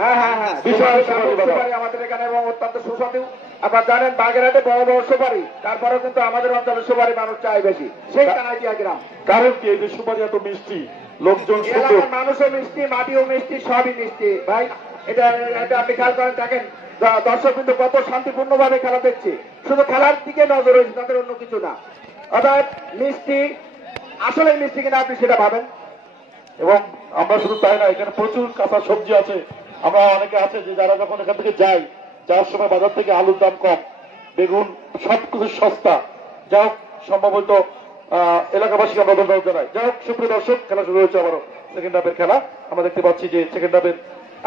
হ্যাঁ হ্যাঁ হ্যাঁ, সুপারি আমাদের এখানে এবং অত্যন্ত সুস্বাদু। আপনারা জানেন বাগেরহাটে বড় বড় সুপারি, তারপরেও কিন্তু আমাদের অঞ্চলে সুপারি মানুষ চায় বেশি, সেই কানাইটিয়া গ্রাম। কারণ কি এই যে সুপারি এত মিষ্টি, লোকজন এলাকার মানুষও মিষ্টি, মাটিও মিষ্টি, সবই মিষ্টি ভাই। এটা এটা আপনি খেয়াল করেন, দেখেন দর্শক কিন্তু কত শান্তিপূর্ণ ভাবে খেলা দেখছে, শুধু খেলার দিকে নজর রয়েছে, তাদের অন্য কিছু না। অর্থাৎ মিষ্টি, আসলে মিষ্টি কিনা আপনি সেটা ভাবেন। এবং আমরা শুধু তাই না, এখানে প্রচুর কাঁচা সবজি আছে। আমরা অনেকে আছে যে যারা যখন এখান থেকে যাই, যাওয়ার সময় বাজার থেকে আলুর দাম কম, বেগুন সবকিছু সস্তা। যাই হোক, সম্ভবত এলাকাবাসীকে আমরা ধন্যবাদ জানাই। যাই হোক, সুপ্রিয় দর্শক, খেলা শুরু হয়েছে আবারও সেকেন্ড হাফের খেলা। আমরা দেখতে পাচ্ছি যে সেকেন্ড হাফের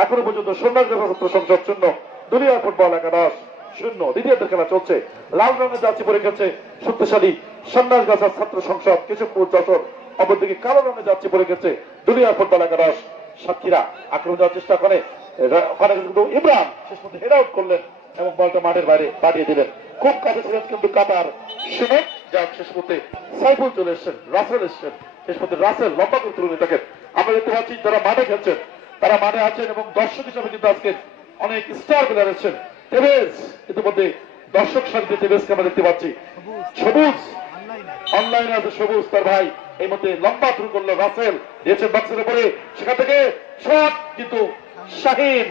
এখনো পর্যন্ত সন্ন্যাস ছাত্র সংসদ 0, দুলিয়া ফুটবল একাদশ 0। দ্বিতীয়ার্ধের খেলা চলছে। লাল রঙের জার্সি পরে গেছে শক্তিশালী সন্ন্যাস গাছা ছাত্র সংসদ কেশবপুর যশোর, অপরদিকে কালো রঙের জার্সি পরে গেছে দুলিয়া ফুটবল একাদশ সাতক্ষীরা। আক্রমণ দেওয়ার চেষ্টা করে ওখানে কিন্তু ইমরান শেষ পর্যন্ত হেড আউট করলেন এবং বলটা মাঠের বাইরে পাঠিয়ে দিলেন। খুব কাছে ছিলেন কিন্তু কাতার সুমন, যার শেষ পর্যন্ত সাইফুল চলে এসছেন, রাসেল এসছেন, শেষ পর্যন্ত রাসেল লম্বা করে তুলে থাকেন। আমরা দেখতে পাচ্ছি যারা মাঠে খেলছেন তারা মাঠে আছেন এবং দর্শক হিসাবে কিন্তু আজকে অনেক স্টার প্লেয়ার এসেছেন। তেবেজ ইতিমধ্যে দর্শক সারিতে তেবেজকে আমরা দেখতে পাচ্ছি। সবুজ অনলাইনে আছে, সবুজ তার ভাই এই মধ্যে লম্বা থ্রু করলো, রাসেল দিয়েছেন বক্সের উপরে, সেখান থেকে শট কিন্তু শাহিন,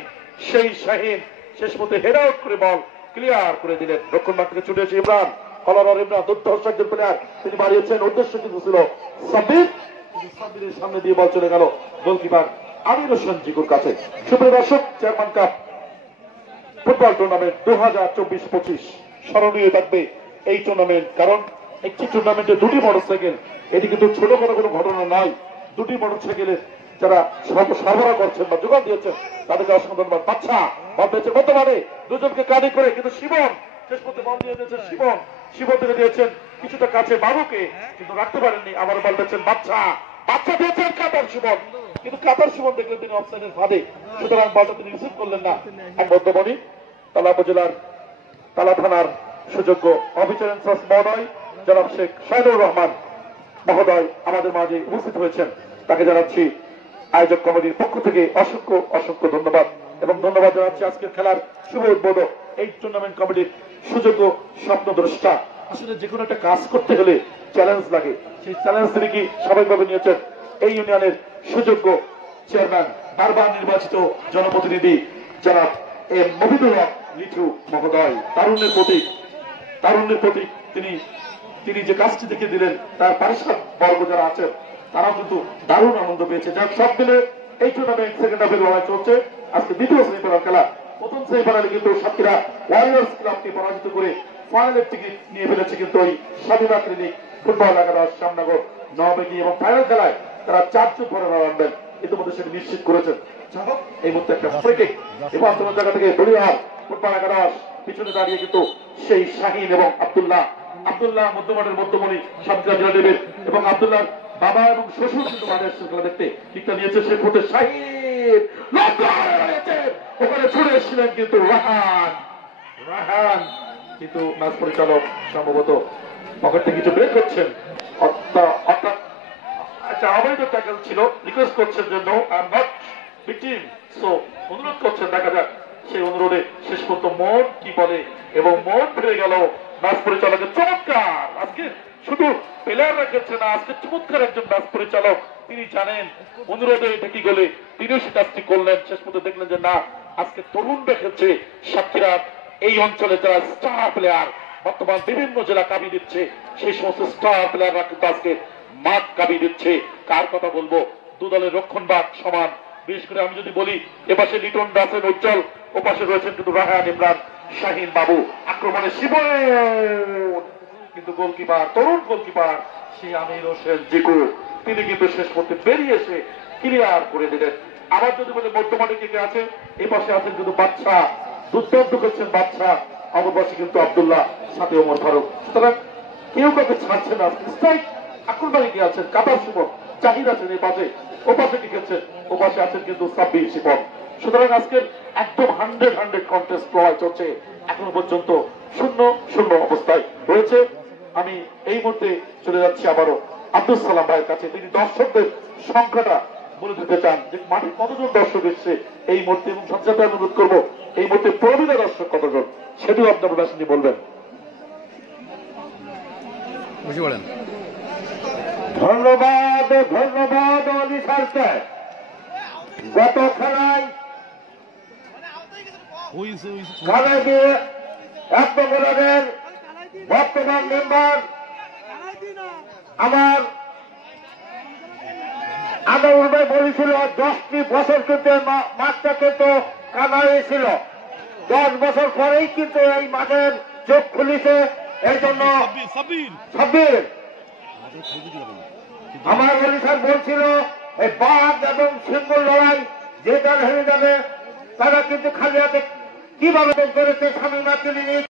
সেই শাহিন শেষ মধ্যে হেড আউট করে বল ক্লিয়ার করে দিলেন। রক্ষণ ভাগ থেকে ছুটে এসে ইমরান, কলার ইমরান দুর্ধর্ষ একজন প্লেয়ার, তিনি বাড়িয়েছেন, উদ্দেশ্য কিন্তু ছিল সাব্বির, সাব্বিরের সামনে দিয়ে বল চলে গেল গোলকিপার আমির হোসেন জিকুর কাছে। সুপ্রিয় দর্শক, চেয়ারম্যান কাপ ফুটবল টুর্নামেন্ট 2024-25 স্মরণীয় থাকবে এই টুর্নামেন্ট, কারণ একটি টুর্নামেন্টে 2টি মোটরসাইকেল, এটি কিন্তু ছোট কোনো ঘটনা নয়। 2টি মোটরসাইকেলের যারা সরবরাহ করছেন বা যোগান দিয়েছেন তাদেরকে অসংখ্য ধন্যবাদ। বাচ্চা বল পেয়েছে বর্তমানে দুজনকে কাঁধে করে, কিন্তু শিবন শেষ পর্যন্ত বল দিয়ে দিয়েছেন, শিবন থেকে দিয়েছেন কিছুটা কাছে বাবুকে, কিন্তু রাখতে পারেননি। আবার বল পেয়েছেন বাচ্চা দিয়েছেন কাতার শিবন, কিন্তু কাতার শিবন দেখলেন তিনি অফসাইডের ফাঁদে, সুতরাং বলটা তিনি রিসিভ করলেন না। এক মধ্যমণি তালা উপজেলার তালা থানার সুযোগ্য অফিসার ইনচার্জ মহোদয় জনাব শেখ শাহিনুর রহমান মহোদয় আমাদের মাঝে উপস্থিত হয়েছেন, তাকে জানাচ্ছি আয়োজক কমিটির পক্ষ থেকে অসংখ্য ধন্যবাদ। এবং ধন্যবাদ জানাচ্ছি আজকের খেলার শুভ উদ্বোধক এই টুর্নামেন্ট কমিটির সুযোগ্য স্বপ্নদ্রষ্টা। আসলে যে কোনো একটা কাজ করতে হলে চ্যালেঞ্জ লাগে, সেই চ্যালেঞ্জ তিনি কি স্বাভাবিকভাবে নিয়েছেন এই ইউনিয়নের সুযোগ্য চেয়ারম্যান, বারবার নির্বাচিত জনপ্রতিনিধি জনাব এম মফিদুল হক লিটু মহোদয়। তারুণ্যের প্রতীক তিনি যে কাজটি দেখে দিলেন, তার পারিশ্রমিক বর্গ যারা আছেন তারাও কিন্তু দারুণ আনন্দ পেয়েছে। যাক, সব মিলে এই টুর্নামেন্ট সেকেন্ড হাফের লড়াই চলছে। আজকে দ্বিতীয় সেমিফাইনাল খেলা। প্রথম সেমিফাইনালে কিন্তু সাতক্ষীরা ওয়ারিয়র্স ক্লাবকে পরাজিত করে ফাইনালের টিকিট নিয়ে ফেলেছে কিন্তু ওই স্বাধীনতা ক্লিনিক ফুটবল একাদশ শ্যামনগর নববেগী, এবং ফাইনাল খেলায় তারা 4 চোখ ভরে আনবেন ইতিমধ্যে সেটি নিশ্চিত করেছেন। এই মুহূর্তে একটা ফ্রি কিক এবং তোমার জায়গা থেকে দলিয়ার ফুটবল একাদশ পিছনে দাঁড়িয়ে কিন্তু সেই শাহিন এবং আব্দুল্লাহ মধ্যমাঠের মধ্যমণি সাতক্ষীরা জেলা দেবের, এবং আব্দুল্লাহ বাবা এবং শ্বশুর কিন্তু মাঠে এসেছেন খেলা দেখতে। ঠিকটা নিয়েছে সে ফুটে শাহিন, ওখানে ছুড়ে এসেছিলেন কিন্তু রাহান, কিন্তু ম্যাচ পরিচালক সম্ভবত পকেট থেকে কিছু বের করছেন, অর্থাৎ একটা অবৈধ ট্যাকল ছিল, রিকোয়েস্ট করছেন জন্য অনুরোধ করছেন, দেখা যাক সেই অনুরোধে শেষ পর্যন্ত মন কি বলে, এবং মন ফিরে গেল ম্যাচ পরিচালকের। চমৎকার, আজকে শুধু প্লেয়াররা খেলছে না, আজকে চমৎকার একজন ম্যাচ পরিচালক, তিনি জানেন অনুরোধে এটা কি গোলে, তিনিও সে কাজটি করলেন। শেষ পর্যন্ত দেখলেন যে না, আজকে তরুণরা খেলছে সাতক্ষীরার এই অঞ্চলে যারা স্টার প্লেয়ার বর্তমান বিভিন্ন জেলা কাবি দিচ্ছে, সেই সমস্ত স্টার প্লেয়াররা কিন্তু আজকে মাঠ কাবি দিচ্ছে। কার কথা বলবো, দু দলের রক্ষণভাগ সমান। বিশেষ করে আমি যদি বলি, এপাশে লিটন রাসেল উজ্জ্বল, ওপাশে রয়েছেন কিন্তু রাহান, ইমরান, শাহিন, বাবু। আক্রমণে শিবন, কিন্তু গোলকিপার, তরুণ গোলকিপার সেই আমির হোসেন জিকু, তিনি কিন্তু শেষ করতে বেরিয়ে এসে ক্লিয়ার করে দিলেন। আবার যদি বলে মধ্যমাঠে কে আছে, এই পাশে আছেন কিন্তু বাচ্চা, দুর্দান্ত করছেন বাচ্চা, অপরপাশে কিন্তু আব্দুল্লাহ, সাথে ওমর ফারুক। সুতরাং কেউ কাউকে ছাড়ছে না। স্ট্রাইক আক্রমণে কে আছেন কাতার সুমন, জাহির আছেন এই পাশে, ও পাশে কি খেলছেন, ও পাশে আছেন কিন্তু সাব্বির শিপন। সুতরাং আজকের একদম 100 কন্টেস্ট লড়াই চলছে, এখনো পর্যন্ত 0-0 অবস্থায় রয়েছে। আমি এই মুহূর্তে চলে যাচ্ছি আবারও আব্দুল সালাম ভাইয়ের কাছে, তিনি দর্শকদের সংখ্যাটা বলে দিতে চান যে মাঠে কতজন দর্শক এসছে এই মুহূর্তে, এবং সাথে সাথে অনুরোধ করবো এই মুহূর্তে প্রবীণা দর্শক কতজন, সেটিও আপনার প্রকাশ নিয়ে বলবেন। ধন্যবাদ ধন্যবাদ অলি স্যারকে। গত খেলায় খালেদি এক নম্বরের বর্তমান মেম্বার আমার আদাউল ভাই বলেছিল 10টি বছর কিন্তু মাঠটা কিন্তু কানা হয়েছিল, 10 বছর পরেই কিন্তু এই মাঠের চোখ খুলিছে। এই জন্য সাব্বির আমার বলি স্যার বলছিল এই বাঘ এবং সিংহর লড়াই যে দল হেরে যাবে তারা কিন্তু খালি হাতে কিভাবে করেছে স্বামী মাতৃ